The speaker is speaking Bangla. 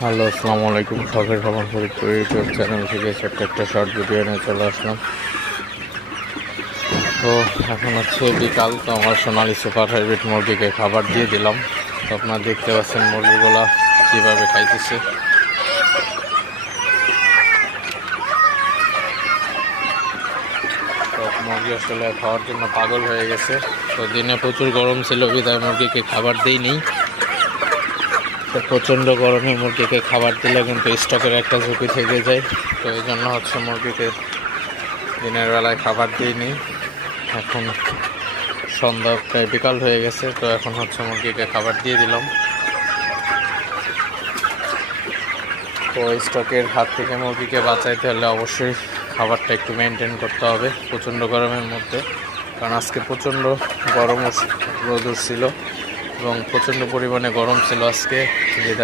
হ্যালো, আসসালামু আলাইকুম। শখের খাবার ফরিদপুর ইউটিউব চ্যানেল থেকে ছোট্ট একটা শর্ট ভিডিও নিয়ে চলে আসলাম। তো এখন হচ্ছে বিকাল, তো আমার সোনালি সুপার হাইব্রিড মুরগিকে খাবার দিয়ে দিলাম। তো আপনারা দেখতে পাচ্ছেন মুরগিগুলা কীভাবে খাইতেছে। তো মুরগি আসলে খাওয়ার জন্য পাগল হয়ে গেছে। তো দিনে প্রচুর গরম ছিল, বিদায় মুরগিকে খাবার দিইনি। তো প্রচণ্ড গরমে মুরগিকে খাবার দিলে কিন্তু স্টকের একটা ঝুঁকি থেকে যায়। তো এই জন্য হচ্ছে মুরগিকে দিনের বেলায় খাবার দিইনি। এখন সন্ধ্যা প্রায় বিকাল হয়ে গেছে, তো এখন হচ্ছে মুরগিকে খাবার দিয়ে দিলাম। তো স্টকের হাত থেকে মুরগিকে বাঁচাইতে হলে অবশ্যই খাবারটা একটু মেনটেন করতে হবে প্রচণ্ড গরমের মধ্যে, কারণ আজকে প্রচণ্ড গরম রোদ ছিল এবং প্রচণ্ড পরিমাণে গরম ছিল আজকে।